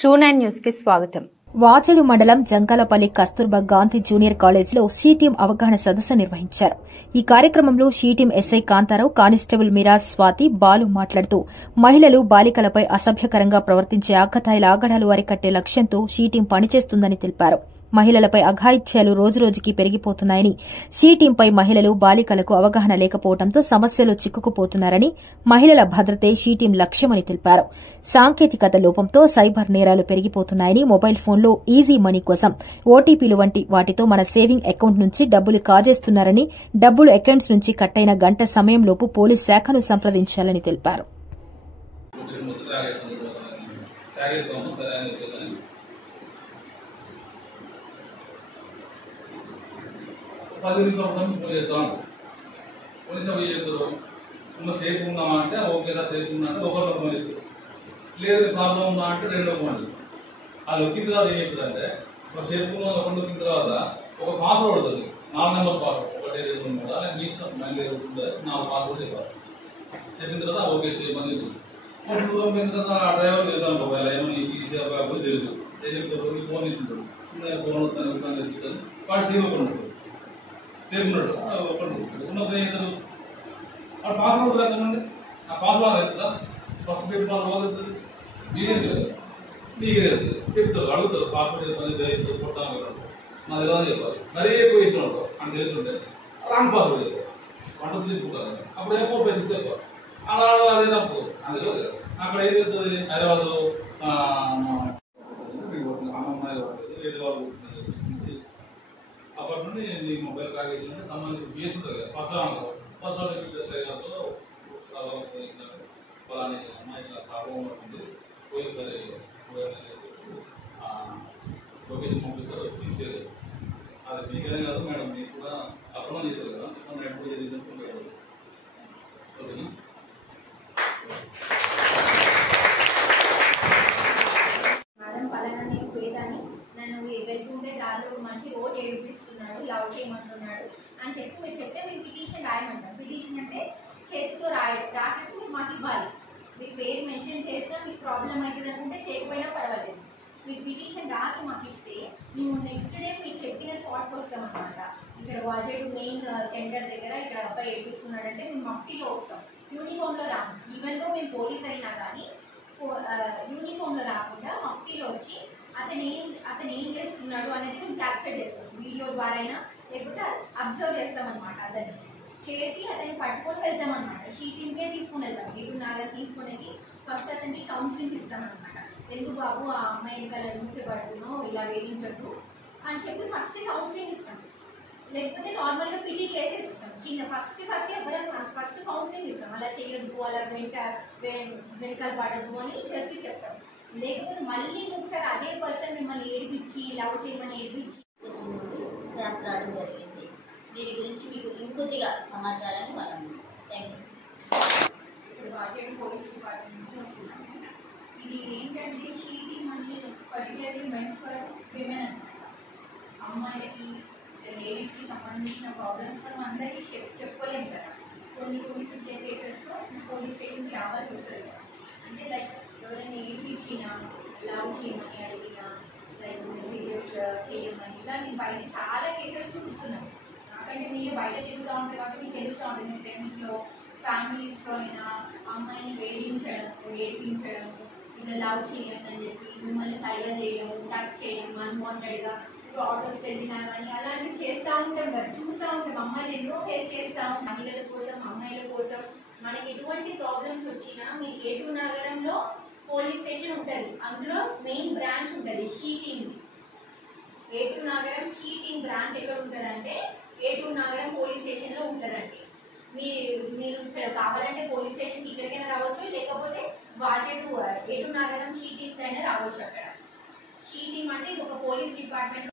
ట్రూ9 news కి స్వాగతం. వాచడు మండలం జంకాలపల్లి కస్తూర్బా గాంధీ జూనియర్ కాలేజీలో షీటీం అవగాహన సదస్సు నిర్వహించారు. ఈ కార్యక్రమంలో she team SI Kantharao, constable Miraj, Swathi, Balu మాట్లాడుతూ మహిళలు, బాలికలపై అసభ్యకరంగా ప్రవర్తించే ఆకతాయిల ఆగడాలు అరికట్టే లక్ష్యంతో షీటీం పనిచేస్తుందని తెలిపారు. మహిళలపై అఘాయిత్యాలు రోజురోజుకీ పెరిగిపోతున్నాయని, షీటీంపై మహిళలు, బాలికలకు అవగాహన లేకపోవడంతో సమస్యలో చిక్కుకుపోతున్నారని, మహిళల భద్రతే షీటీం లక్ష్యమని తెలిపారు. సాంకేతికత లోపంతో సైబర్ నేరాలు పెరిగిపోతున్నాయని, మొబైల్ ఫోన్లో ఈజీ మనీ కోసం ఓటీపీలు వంటి వాటితో మన సేవింగ్ అకౌంట్ నుంచి డబ్బులు కాజేస్తున్నారని, డబ్బులు అకౌంట్స్ నుంచి కట్టయిన గంట సమయంలోపు పోలీస్ శాఖను సంప్రదించాలని తెలిపారు. పది నిమిషాలు పోలీస్తాం పోలీసు చేస్తారు. ఉన్న సేఫ్ ఉన్నామా అంటే ఓకే సార్ సేఫ్ ఉన్నా అంటే ఒకరిలో ఫోన్ చేస్తారు. లేదు ప్రాబ్లం ఉందా అంటే రెండో ఫోన్ వాళ్ళు వచ్చిన తర్వాత ఏం చెప్తారంటే సేఫ్ ఉన్న ఒకటి వచ్చిన తర్వాత ఒక పాస్వర్డ్ పడుతుంది. 4 నెంబర్ పాస్వర్డ్, 1 2 3 అలా మీ ఇష్టం మళ్ళీ నా పాస్వర్డ్ చెప్పాలి. చెప్పిన తర్వాత ఓకే సేఫ్ అని చెప్తుంది. ఆ డ్రైవర్ చేస్తాను ఒకవేళ ఏమో సేఫ్ తెలుసు చెప్తారు, ఫోన్ ఇస్తుంటాడు, ఫోన్ వస్తాను చెప్తాను, వాడు సేఫ్ ఉంటాడు చేరుకున్నాడు. ఒకటి ఉన్నప్పుడు ఏం చేస్తారు, వాడు పాస్వర్డ్ రాకమండి ఆ పాస్వర్డ్ అవుతుందా, ఫస్ట్ పేరు పాస్వర్డ్ అవుతుంది, మీకేం తెలియదు, మీకే తెలుస్తుంది, చెప్తారు, అడుగుతారు పాస్వర్డ్ కొట్టాను నా తెలియదు చెప్పాలి. మరీ ఎక్కువ ఇస్తున్నాడు అని తెలుసుంటే రాంగ్ పాస్వర్డ్ చెప్పాలి, వంట తీసుకుంటారు. అప్పుడు ఏమో పైసలు చెప్పాలి, అలా అదే తప్పు అందులో అక్కడ ఏం చెప్తుంది. హైదరాబాద్లో అప్పటి నుండి నీ మొబైల్ ప్యాకేజ్ సంబంధించి బిఎస్ ఉంటుంది కదా, ఫస్ట్ ఫలాని అమ్మాయి ప్రాబ్లం ఉంటుంది పోయి లొకేషన్ పంపిస్తారు, తీసేది. అది మీకనే కాదు మేడం, మీకు కూడా అప్రమం చేశారు కదా, ఎప్పుడు చేసినప్పుడు ఓకేనా. నన్ను వెళ్తుంటే దారిలో మనిషి రోజు ఏడిపిస్తున్నాడు, లవ్ చేయమంటున్నాడు అని చెప్పి మీరు చెప్తే మేము పిటిషన్ రాయమంటాం. పిటిషన్ అంటే చేతితో రాసేసి మీరు మాకు ఇవ్వాలి. మీ పేరు మెన్షన్ చేసినా మీకు ప్రాబ్లం అవుతుంది అనుకుంటే చేయకపోయినా పర్వాలేదు. మీరు పిటిషన్ రాసి మాకు ఇస్తే మేము నెక్స్ట్ డే మీకు చెప్పిన స్పాట్కి వస్తాం అనమాట. ఇక్కడ వాజేడు మెయిన్ సెంటర్ దగ్గర ఇక్కడ అబ్బాయి ఏడిపిస్తున్నాడంటే మేము మఫ్టీలో వస్తాం, యూనిఫామ్లో రాము. ఈవెన్ దో మేము పోలీస్ అయినా కానీ యూనిఫామ్లో రాకుండా మఫ్టీలో వచ్చి అతను ఏం చేస్తున్నాడు అనేది మేము క్యాప్చర్ చేస్తాం, వీడియో ద్వారా అయినా లేకపోతే అబ్జర్వ్ చేస్తాం అనమాట. అతన్ని చేసి అతన్ని పట్టుకొని వెళ్తాం అనమాట. షీటింగ్కే తీసుకుని వెళ్తాం, వీడు నాగా తీసుకుని ఫస్ట్ అతనికి కౌన్సిలింగ్ ఇస్తాం అనమాట. ఎందుకు బాబు ఆ అమ్మాయి ఇంకా ఎందుకు పడుతున్నావు, ఇలా వేధించద్దు అని చెప్పి ఫస్ట్ కౌన్సిలింగ్ ఇస్తాం. లేకపోతే నార్మల్గా పిటి కేసెస్ ఇస్తాం. ఫస్ట్ ఎవరైనా ఫస్ట్ కౌన్సిలింగ్ ఇస్తాం, అలా చేయొద్దు, అలా వెనకాల పడద్దు అని జస్ట్ చెప్తాం. లేకపోతే మళ్ళీ ఒకసారి అదే పర్సన్ మిమ్మల్ని ఏడిపించి లవ్ చేయమని ఏడిపించి క్యాంప్ రావడం జరిగింది. దీని గురించి మీకు ఇంకొద్దిగా సమాచారాన్ని మనం ఇప్పుడు వాజేడు పోలీస్ డిపార్ట్మెంట్ నుంచి వస్తున్నాము. ఇది ఏంటంటే షీటింగ్ అనేది పర్టికులర్లీ మెంట్ ఫర్ విమెన్ అనమాట. అమ్మాయిలకి లేడీస్కి సంబంధించిన ప్రాబ్లమ్స్ మనం అందరికీ చెప్పుకోలేము కదా. కొన్ని కేసెస్లో పోలీస్ స్టేషన్కి రావాల్సి వస్తుంది. అంటే లైక్ ఎవరైనా ఏడిపించినా, లవ్ చేయమని అడిగినా, లైక్ మెసేజెస్ చేయమని, ఇలాంటి బయట చాలా కేసెస్ చూస్తున్నాం. నాకంటే మీరు బయట తిరుగుతూ ఉంటారు కాబట్టి మీకు తెలుస్తూ ఉంటుంది. మీ ఫ్రెండ్స్లో, ఫ్యామిలీస్లో అయినా అమ్మాయిని వేధించడం, ఏడిపించడం, ఇలా లవ్ చేయండి అని చెప్పి మిమ్మల్ని సైలెంట్ చేయడం, టచ్ చేయడం, అన్వాంటెడ్గా ఇప్పుడు ఆటోస్ వెళ్ళినా కానీ అలాంటివి చేస్తూ ఉంటాం కదా, చూస్తూ ఉంటాం. అమ్మాయిలు ఎన్నో ఫేస్ చేస్తాం. మహిళల కోసం, అమ్మాయిల కోసం మనకి ఎటువంటి ప్రాబ్లమ్స్ వచ్చినా మీరు ఏటూరు నగరంలో పోలీస్ స్టేషన్ ఉంటుంది, అందులో మెయిన్ బ్రాంచ్ ఉంటుంది షీటింగ్. ఏటూరు నగరం షీటింగ్ బ్రాంచ్ ఎక్కడ ఉంటుందంటే ఏటూరు నగరం పోలీస్ స్టేషన్లో ఉంటుందండి. మీరు ఇక్కడ కావాలంటే పోలీస్ స్టేషన్కి ఇక్కడికైనా రావచ్చు, లేకపోతే వాజేడు ఏటూరు నగరం షీటింగ్ అయినా రావచ్చు. అక్కడ షీటింగ్ అంటే ఇది ఒక పోలీస్ డిపార్ట్మెంట్.